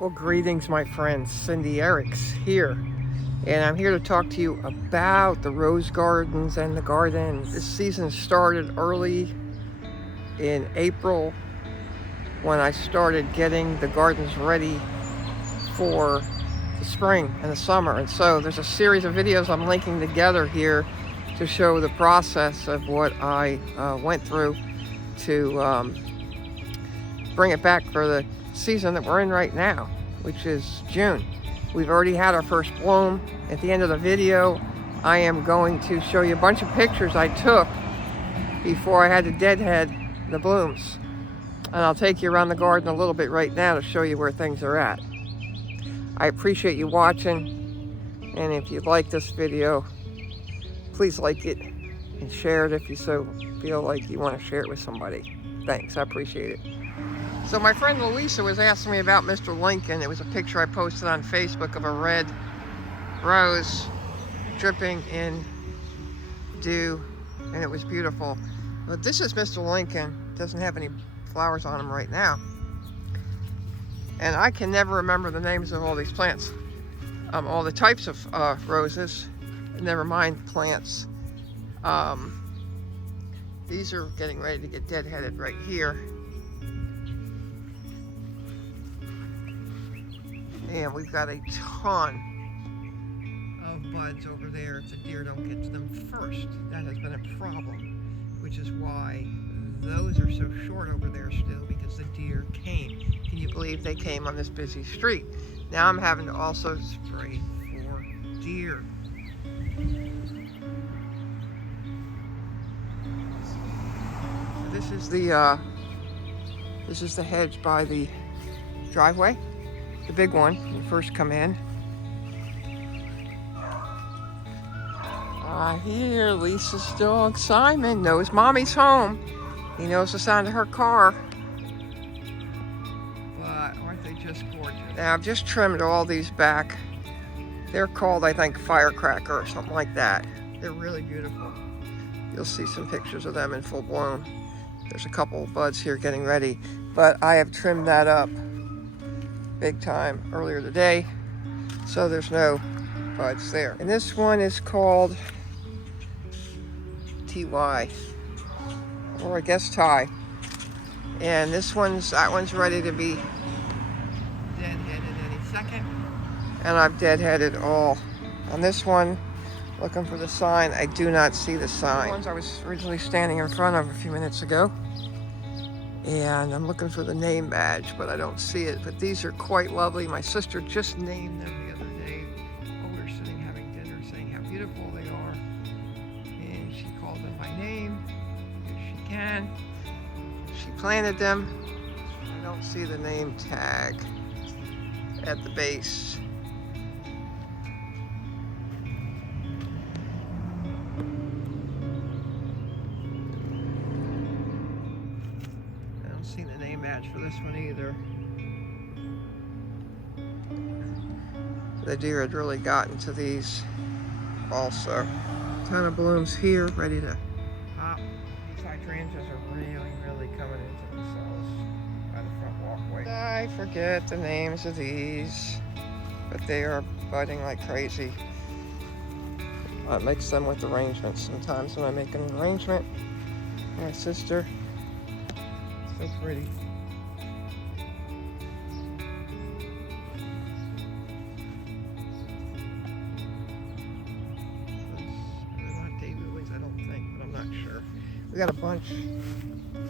Well, greetings, my friends. Cindy Eriks here, and I'm here to talk to you about the rose gardens and the gardens. This season started early in April when I started getting the gardens ready for the spring and the summer. And so there's a series of videos I'm linking together here to show the process of what I went through to bring it back for the season that we're in right now, which is June. We've already had our first bloom. At the end of the video, I am going to show you a bunch of pictures I took before I had to deadhead the blooms. And I'll take you around the garden a little bit right now to show you where things are at. I appreciate you watching, and if you like this video, please like it and share it if you so feel like you want to share it with somebody. Thanks, I appreciate it. So my friend Elisa was asking me about Mr. Lincoln. It was a picture I posted on Facebook of a red rose dripping in dew, and it was beautiful. But this is Mr. Lincoln. Doesn't have any flowers on him right now. And I can never remember the names of all these plants. All the types of roses, never mind plants. These are getting ready to get deadheaded right here. And we've got a ton of buds over there if the deer don't get to them first. That has been a problem, which is why those are so short over there still, because the deer came. Can you believe they came on this busy street? Now I'm having to also spray for deer. This is the hedge by the driveway. The big one, when you first come in. I hear Lisa's dog, Simon, knows Mommy's home. He knows the sound of her car. But aren't they just gorgeous? Now, I've just trimmed all these back. They're called, I think, Firecracker or something like that. They're really beautiful. You'll see some pictures of them in full bloom. There's a couple of buds here getting ready, but I have trimmed that up big time earlier today, so there's no buds there. And this one is called TY, or I guess Ty. And that one's ready to be deadheaded any second. And I've deadheaded all. On this one, looking for the sign, I do not see the sign. The ones I was originally standing in front of a few minutes ago. And I'm looking for the name badge, but I don't see it. But these are quite lovely. My sister just named them the other day while we were sitting having dinner, saying how beautiful they are. And she called them by name, if she can. She planted them. I don't see the name tag at the base. See the name match for this one either. The deer had really gotten to these also. A ton of blooms here ready to pop. These hydrangeas are really coming into themselves by the front walkway. I forget the names of these, but they are budding like crazy. I mix them with arrangements sometimes when I make an arrangement. My sister. So pretty. They're not daylilies, I don't think, but I'm not sure. We got a bunch of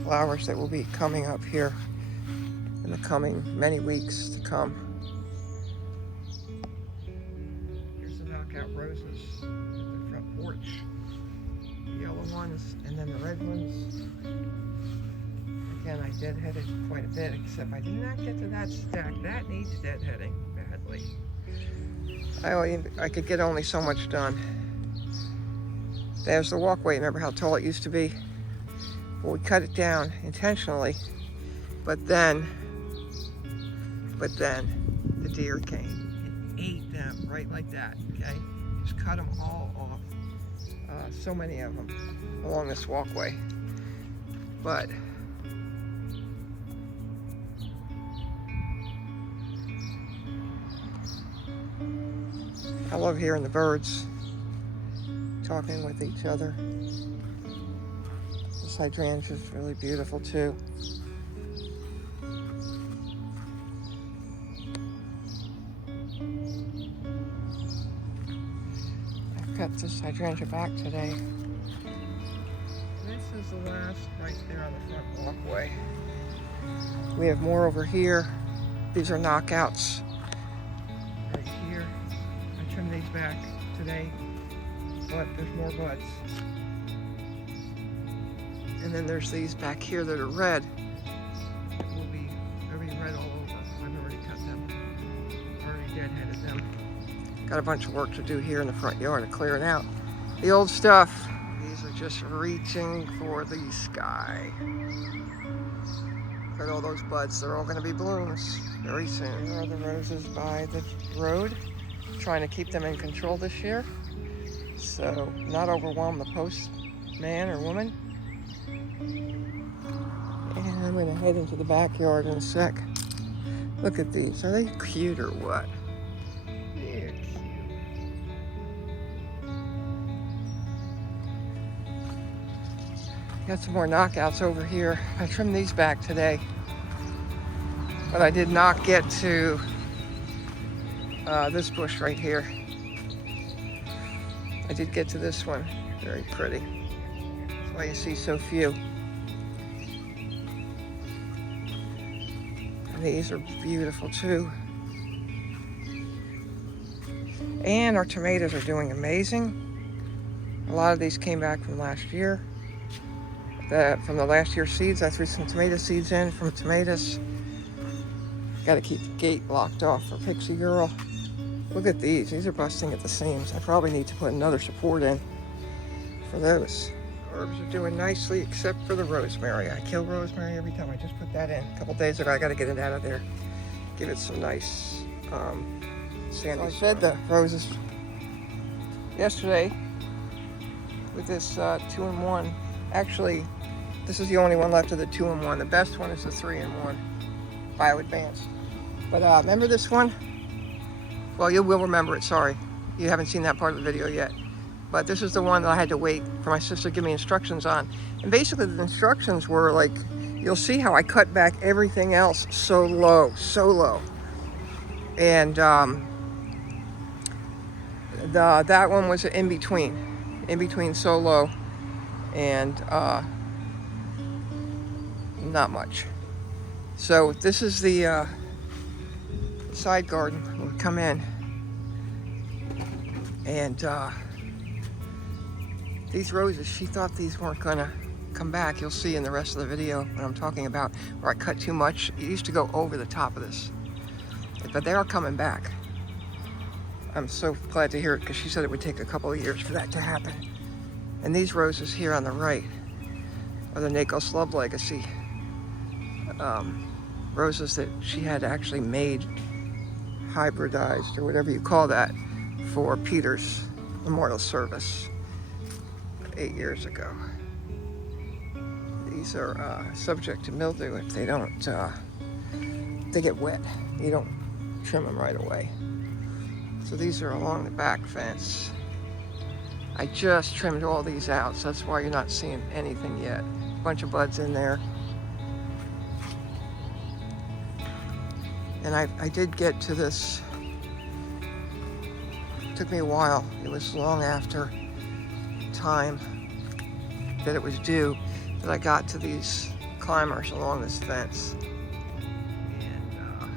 flowers that will be coming up here in the coming many weeks to come. Here's the knockout roses at the front porch. The yellow ones and then the red ones. Again, I deadheaded quite a bit, except I did not get to that stack. That needs deadheading badly. I could get only so much done. There's the walkway. Remember how tall it used to be? Well, we cut it down intentionally, but then the deer came and ate them right like that, okay? Just cut them all off. So many of them along this walkway. But I love hearing the birds talking with each other. This hydrangea is really beautiful too. I've cut this hydrangea back today. This is the last right there on the front walkway. We have more over here. These are knockouts right here. I trimmed these back today, but there's more buds. And then there's these back here that are red. They'll be red all over. I've already cut them. Already deadheaded them. Got a bunch of work to do here in the front yard to clear it out. The old stuff. These are just reaching for the sky. Look at all those buds. They're all going to be blooms very soon. Here are the roses by the road. Trying to keep them in control this year. So not overwhelm the postman or woman. And I'm going to head into the backyard in a sec. Look at these. Are they cute or what? They're cute. Got some more knockouts over here. I trimmed these back today. But I did not get to this bush right here. I did get to this one. Very pretty. That's why you see so few. And these are beautiful too. And our tomatoes are doing amazing. A lot of these came back from last year. From the last year's seeds, I threw some tomato seeds in from tomatoes. Got to keep the gate locked off for Pixie Girl. Look at these. These are busting at the seams. I probably need to put another support in for those. Herbs are doing nicely except for the rosemary. I kill rosemary every time. I just put that in a couple days ago. I got to get it out of there. Give it some nice sandy. So I fed the roses yesterday with this 2-in-1. Actually, this is the only one left of the 2-in-1. The best one is the 3-in-1 Bio Advanced. But remember this one? Well, you will remember it, sorry. You haven't seen that part of the video yet. But this is the one that I had to wait for my sister to give me instructions on. And basically the instructions were like, you'll see how I cut back everything else so low, so low. And that one was in between so low and not much. So this is the side garden. We come in and these roses, she thought these weren't gonna come back. You'll see in the rest of the video what I'm talking about, where I cut too much. It used to go over the top of this, but they are coming back. I'm so glad to hear it because she said it would take a couple of years for that to happen. And these roses here on the right are the Nakos Love Legacy roses that she had actually made, hybridized or whatever you call that, for Peter's memorial service 8 years ago. These are subject to mildew if they don't, they get wet. You don't trim them right away. So these are along the back fence. I just trimmed all these out, so that's why you're not seeing anything yet. A bunch of buds in there. And I did get to this. It took me a while. It was long after time that it was due that I got to these climbers along this fence. And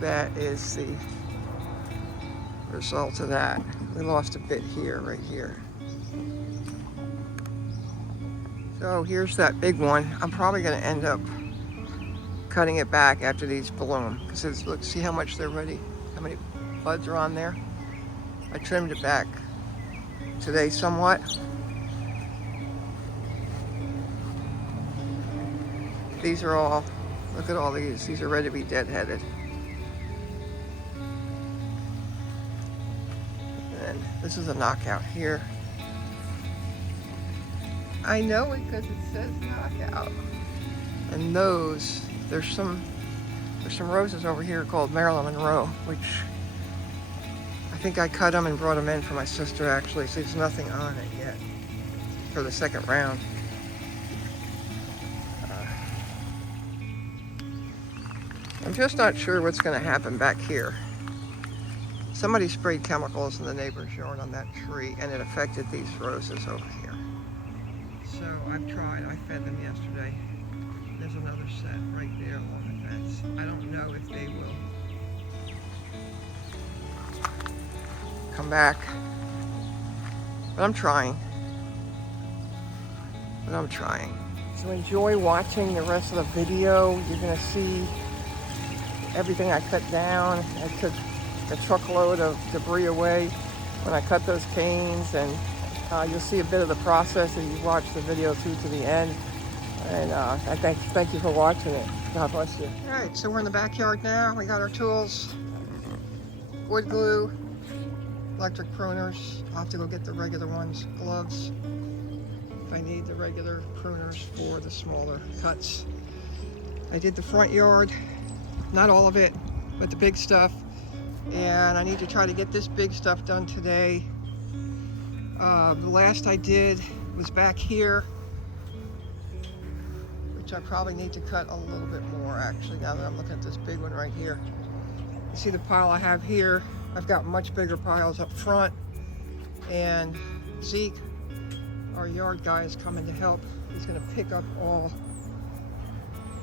that is the result of that. We lost a bit here, right here. So here's that big one. I'm probably going to end up cutting it back after these bloom, because look, see how much they're ready, how many buds are on there. I trimmed it back today somewhat. These are all, look at all these are ready to be deadheaded. And this is a knockout here. I know it because it says knockout. And those, there's some roses over here called Marilyn Monroe, which I think I cut them and brought them in for my sister actually, so there's nothing on it yet for the second round. I'm just not sure what's going to happen back here. Somebody sprayed chemicals in the neighbor's yard on that tree and it affected these roses over here. So I've tried, I fed them yesterday. There's another set right there along the fence. I don't know if they will come back, but I'm trying. So enjoy watching the rest of the video. You're gonna see everything I cut down. I took a truckload of debris away when I cut those canes, and you'll see a bit of the process if you watch the video through to the end. And I thank you for watching it. God bless you. All right, so we're in the backyard now. We got our tools, wood glue, electric pruners. I'll have to go get the regular ones, gloves, if I need the regular pruners for the smaller cuts. I did the front yard, not all of it, but the big stuff. And I need to try to get this big stuff done today. The last I did was back here, which I probably need to cut a little bit more actually, now that I'm looking at this big one right here. You see the pile I have here? I've got much bigger piles up front, and Zeke, our yard guy, is coming to help. He's gonna pick up all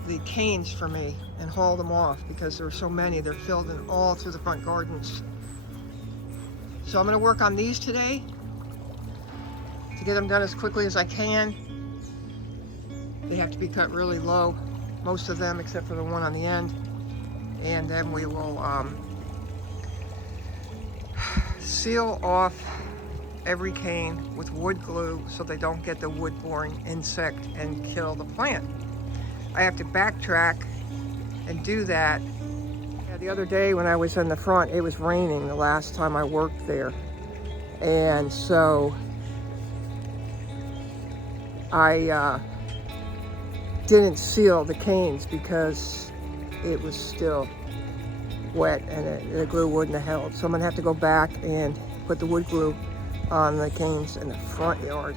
the canes for me and haul them off because there are so many. They're filled in all through the front gardens. So I'm gonna work on these today to get them done as quickly as I can. They have to be cut really low, most of them except for the one on the end. And then we will seal off every cane with wood glue so they don't get the wood boring insect and kill the plant. I have to backtrack and do that. Yeah, the other day when I was in the front, it was raining the last time I worked there. And so I didn't seal the canes because it was still wet and the glue wouldn't have held. So I'm gonna have to go back and put the wood glue on the canes in the front yard.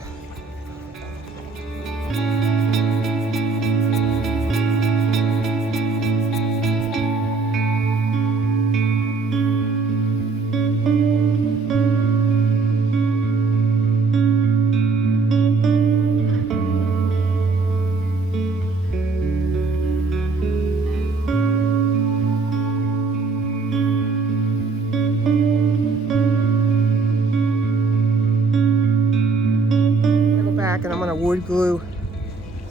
And I'm gonna wood glue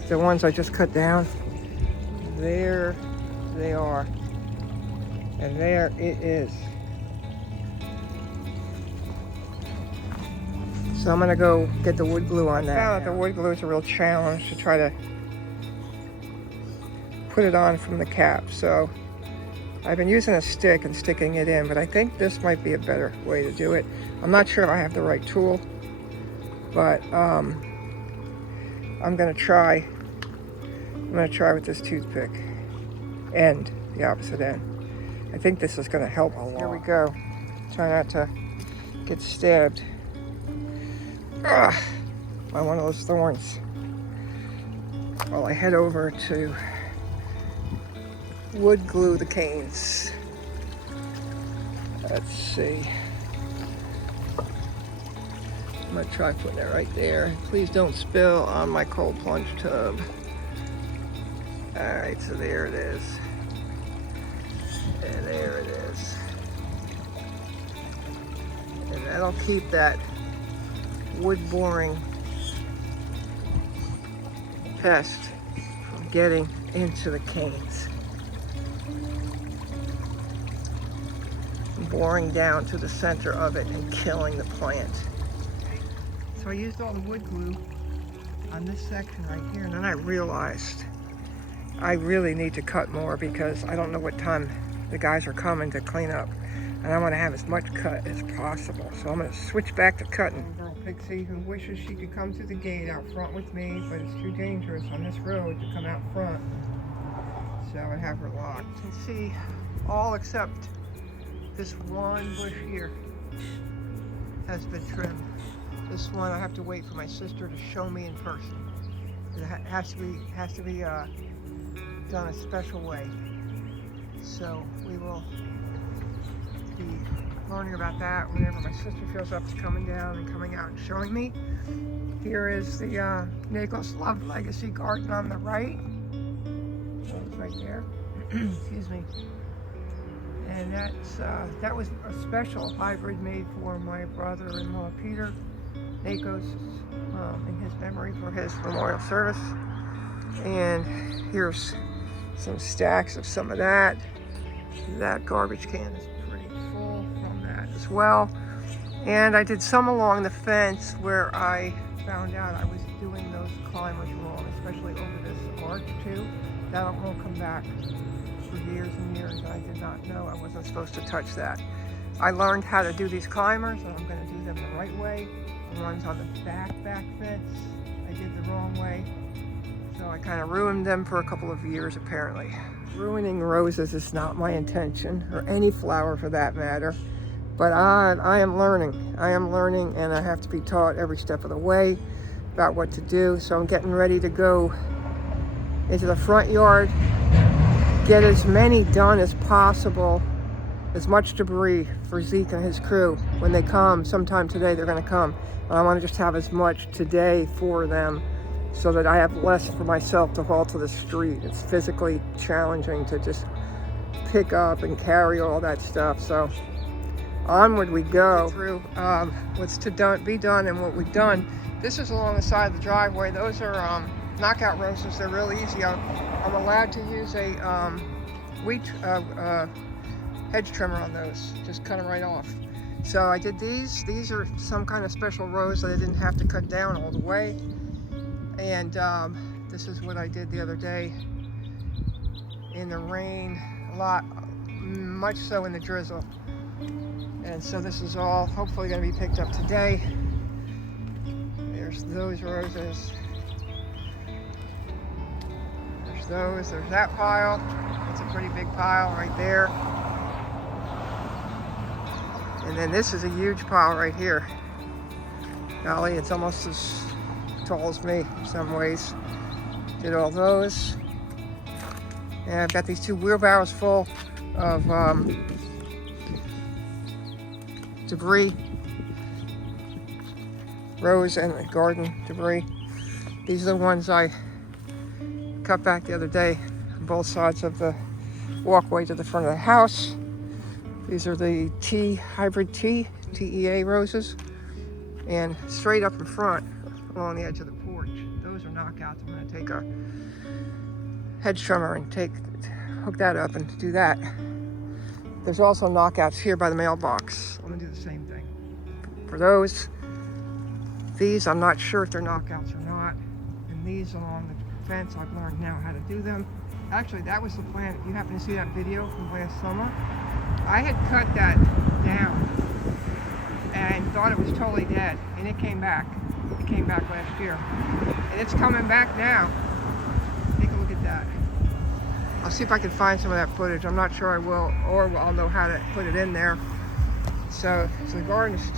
the ones I just cut down. There they are. And there it is. So I'm gonna go get the wood glue on that. I found that the wood glue is a real challenge to try to put it on from the cap. So I've been using a stick and sticking it in, but I think this might be a better way to do it. I'm not sure if I have the right tool, but I'm gonna try with this toothpick and the opposite end. I think this is gonna help a lot. Here we go. Try not to get stabbed by one of those thorns while I head over to wood glue the canes. Let's see. I'm gonna try putting it right there. Please don't spill on my cold plunge tub. All right, so there it is. And there it is. And that'll keep that wood boring pest from getting into the canes. Boring down to the center of it and killing the plant. So I used all the wood glue on this section right here, and then I realized I really need to cut more because I don't know what time the guys are coming to clean up, and I want to have as much cut as possible. So I'm going to switch back to cutting. Girl Pixie, who wishes she could come through the gate out front with me, but it's too dangerous on this road to come out front, so I have her locked. You can see all except this one bush here. has been trimmed. This one I have to wait for my sister to show me in person. It has to be done a special way. So we will be learning about that whenever my sister feels up to coming down and coming out and showing me. Here is the Nicholas Love Legacy Garden on the right. It's right there. Excuse me. And that was a special hybrid made for my brother-in-law Peter Nakos in his memory for his memorial service. And here's some stacks of some of that. That garbage can is pretty full from that as well. And I did some along the fence where I found out I was doing those climbers wrong, especially over this arch too. That won't come back for years and years. I did not know I wasn't supposed to touch that. I learned how to do these climbers, and I'm going to do them the right way. The ones on the back fence, I did the wrong way. So I kind of ruined them for a couple of years apparently. Ruining roses is not my intention, or any flower for that matter. But I am learning. I am learning, and I have to be taught every step of the way about what to do. So I'm getting ready to go into the front yard, get as many done as possible, as much debris for Zeke and his crew. When they come, sometime today they're gonna come. And I wanna just have as much today for them so that I have less for myself to haul to the street. It's physically challenging to just pick up and carry all that stuff. So onward we go through what's to be done and what we've done. This is along the side of the driveway. Those are knockout roses. They're really easy. I'm allowed to use a hedge trimmer on those. Just cut them right off. So I did these. These are some kind of special rows that I didn't have to cut down all the way. And this is what I did the other day in the rain, much so in the drizzle. And so this is all hopefully going to be picked up today. There's those roses. There's that pile. It's a pretty big pile right there. And then this is a huge pile right here. Golly, it's almost as tall as me in some ways. Did all those. And I've got these 2 wheelbarrows full of debris, rose and garden debris. These are the ones I cut back the other day on both sides of the walkway to the front of the house. These are the hybrid TEA roses, and straight up in front along the edge of the porch, those are knockouts. I'm going to take a hedge trimmer and hook that up and do that. There's also knockouts here by the mailbox. I'm going to do the same thing for those. These, I'm not sure if they're knockouts or not. And these along the fence, I've learned now how to do them. Actually, that was the plan. If you happen to see that video from last summer, I had cut that down and thought it was totally dead, and it came back. It came back last year, and it's coming back now. Take a look at that. I'll see if I can find some of that footage. I'm not sure I will, or I'll know how to put it in there. So the garden's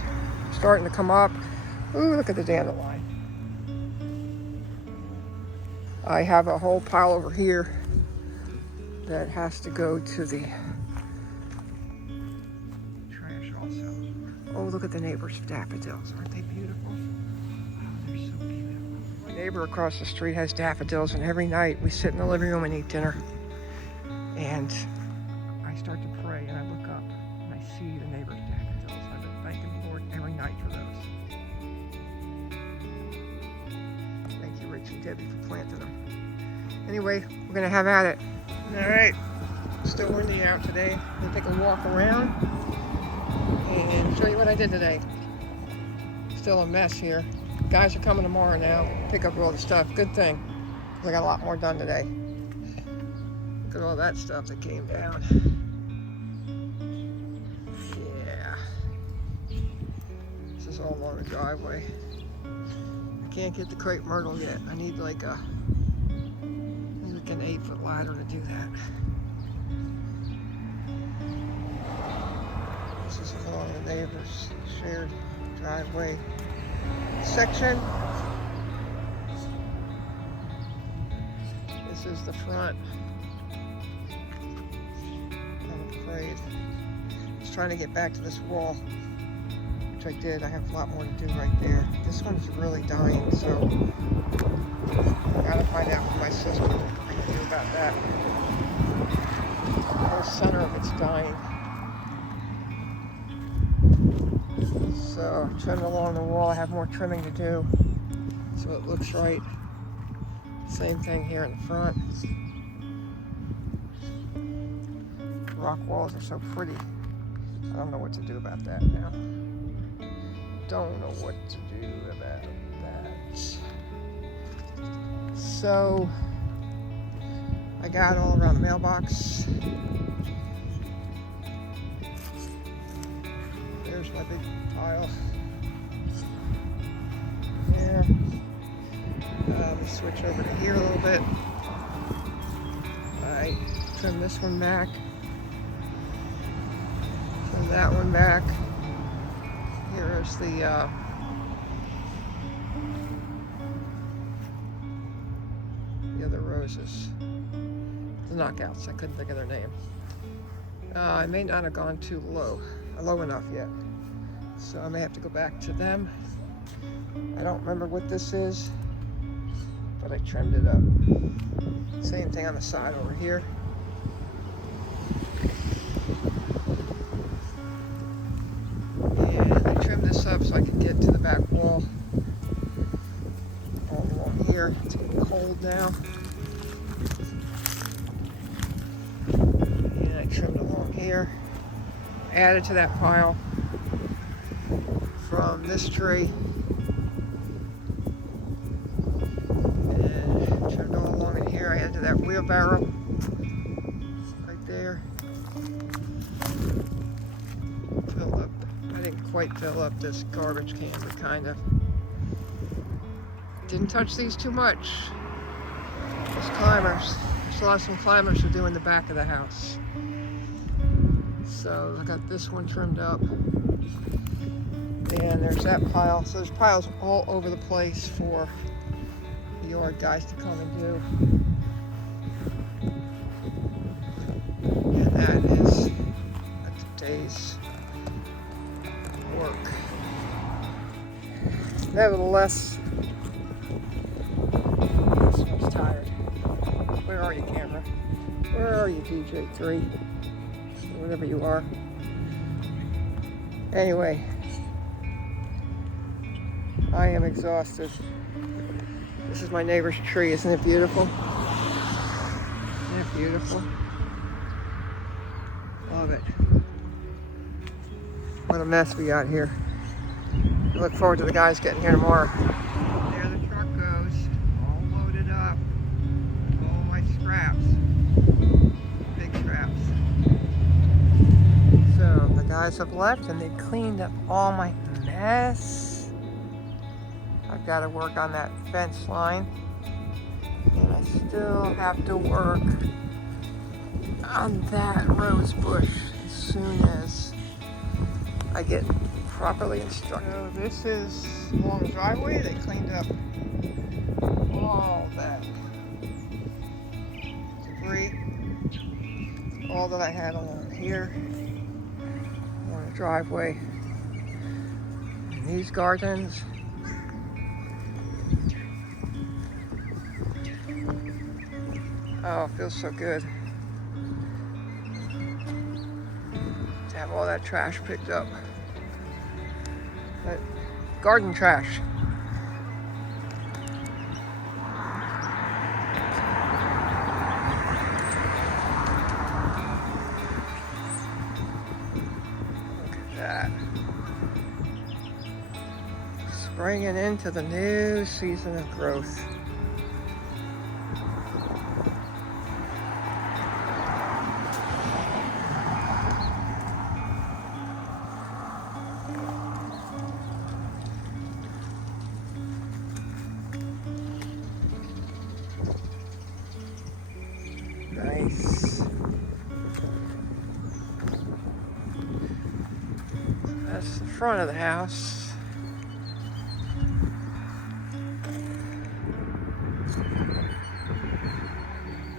starting to come up. Ooh, look at the dandelion. I have a whole pile over here that has to go to the trash also. Oh, look at the neighbor's daffodils. Aren't they beautiful? Oh, they're so beautiful. My neighbor across the street has daffodils, and every night we sit in the living room and eat dinner. And I start to pray, and I look up, and I see the neighbor's daffodils. I've been thanking the Lord every night for those. Thank you, Rich and Debbie, for planting them. Anyway, we're going to have at it. All right. Still windy out today. I'm going to take a walk around and show you what I did today. Still a mess here. Guys are coming tomorrow now. Pick up all the stuff. Good thing, because I got a lot more done today. Look at all that stuff that came down. Yeah. This is all along the driveway. I can't get the crepe myrtle yet. I need like an 8-foot ladder to do that. This is along the neighbor's shared driveway section. This is the front. I'm afraid. I was trying to get back to this wall, which I did. I have a lot more to do right there. This one's really dying, so I gotta find out from my sister what I can do about that. The whole center of it's dying. So trim along the wall. I have more trimming to do, so it looks right. Same thing here in the front. Rock walls are so pretty. I don't know what to do about that now. Don't know what to do about that. So I got all around the mailbox. There's my big pile. There. Let me switch over to here a little bit. I trim this one back. Trim that one back. Here's the other roses. The knockouts. I couldn't think of their name. I may not have gone too low enough yet. So I may have to go back to them. I don't remember what this is, but I trimmed it up. Same thing on the side over here. And I trimmed this up so I could get to the back wall. All along here. It's getting cold now. And I trimmed along here. Added to that pile from this tree. And trimmed all along in here. I added to that wheelbarrow right there. Filled up. I didn't quite fill up this garbage can, but kind of. Didn't touch these too much. There's climbers. Still have some climbers who do in the back of the house. So I got this one trimmed up. And there's that pile. So there's piles all over the place for the yard guys to come and do. And that is a day's work. Nevertheless, this one's tired. Where are you, camera? Where are you, DJ3? Whatever you are. Anyway, I am exhausted. This is my neighbor's tree. Isn't it beautiful? Isn't it beautiful? Love it. What a mess we got here. I look forward to the guys getting here tomorrow. There the truck goes, all loaded up. All my scraps. Big scraps. So the guys have left and they cleaned up all my mess. I've got to work on that fence line. And I still have to work on that rose bush as soon as I get properly instructed. So this is along the driveway. They cleaned up all that debris. All that I had along here. On the driveway. And these gardens. Oh, it feels so good to have all that trash picked up. That garden trash. Look at that. Springing into the new season of growth. Nice. That's the front of the house.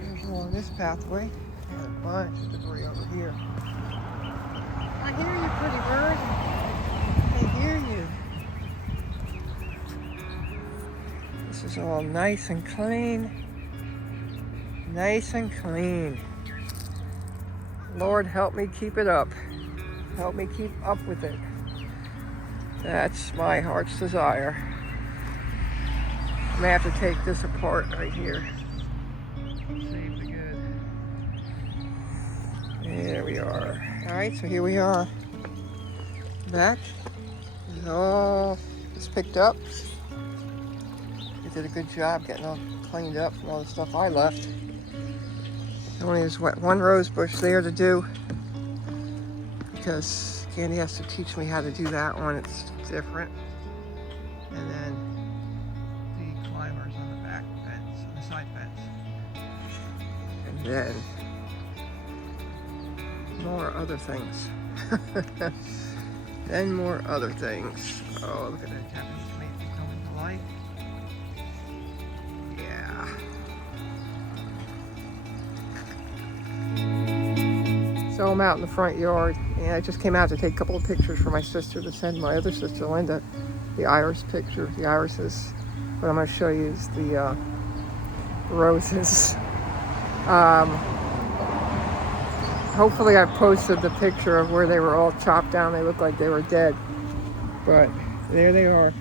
There's along this pathway. And a bunch of debris over here. I hear you, pretty bird. I hear you. This is all nice and clean. Nice and clean. Lord, help me keep it up. Help me keep up with it. That's my heart's desire. I may have to take this apart right here. Save the good. There we are. Alright, so here we are. Back. It's all picked up. They did a good job getting all cleaned up from all the stuff I left. Only there's one rose bush there to do, because Candy has to teach me how to do that one. It's different. And then the climbers on the back fence, on the side fence. And then more other things. Then more other things. Oh, look at that Japanese maple coming to life. Yeah. So I'm out in the front yard, and I just came out to take a couple of pictures for my sister to send my other sister, Linda, the iris picture, the irises. What I'm going to show you is the roses. Hopefully I posted the picture of where they were all chopped down. They looked like they were dead, but there they are.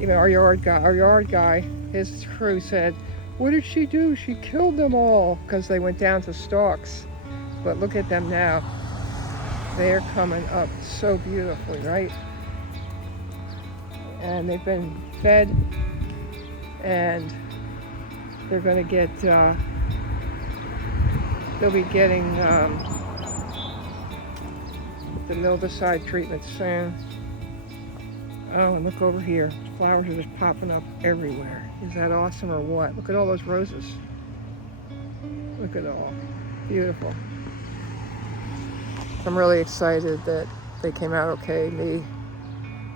Even our yard guy, his crew said, "What did she do? She killed them all," because they went down to stalks. But look at them now. They're coming up so beautifully, right? And they've been fed, and they're going to get, they'll be getting the mildewcide treatment soon. Oh, and look over here. Flowers are just popping up everywhere. Is that awesome or what? Look at all those roses. Look at all. Beautiful. I'm really excited that they came out okay, me,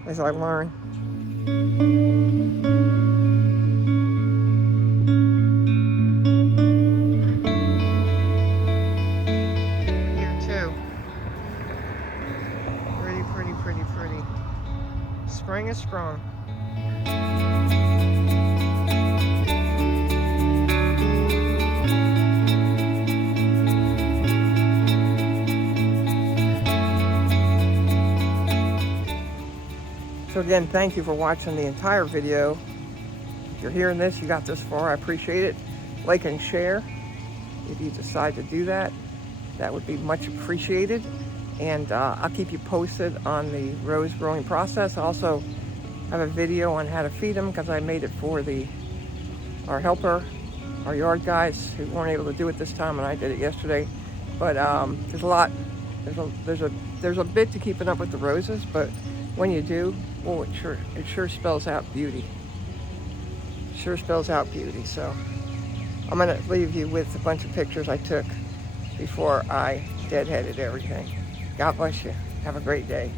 as I learn. Here too. Pretty, pretty, pretty, pretty. Spring is sprung. So again, thank you for watching the entire video. If you're hearing this, you got this far, I appreciate it. Like and share if you decide to do that. That would be much appreciated. And I'll keep you posted on the rose growing process. I also have a video on how to feed them, because I made it for our helper, our yard guys who weren't able to do it this time, and I did it yesterday. But there's a lot, there's a bit to keeping up with the roses, but when you do, oh, it sure spells out beauty. It sure spells out beauty. So I'm gonna leave you with a bunch of pictures I took before I deadheaded everything. God bless you. Have a great day.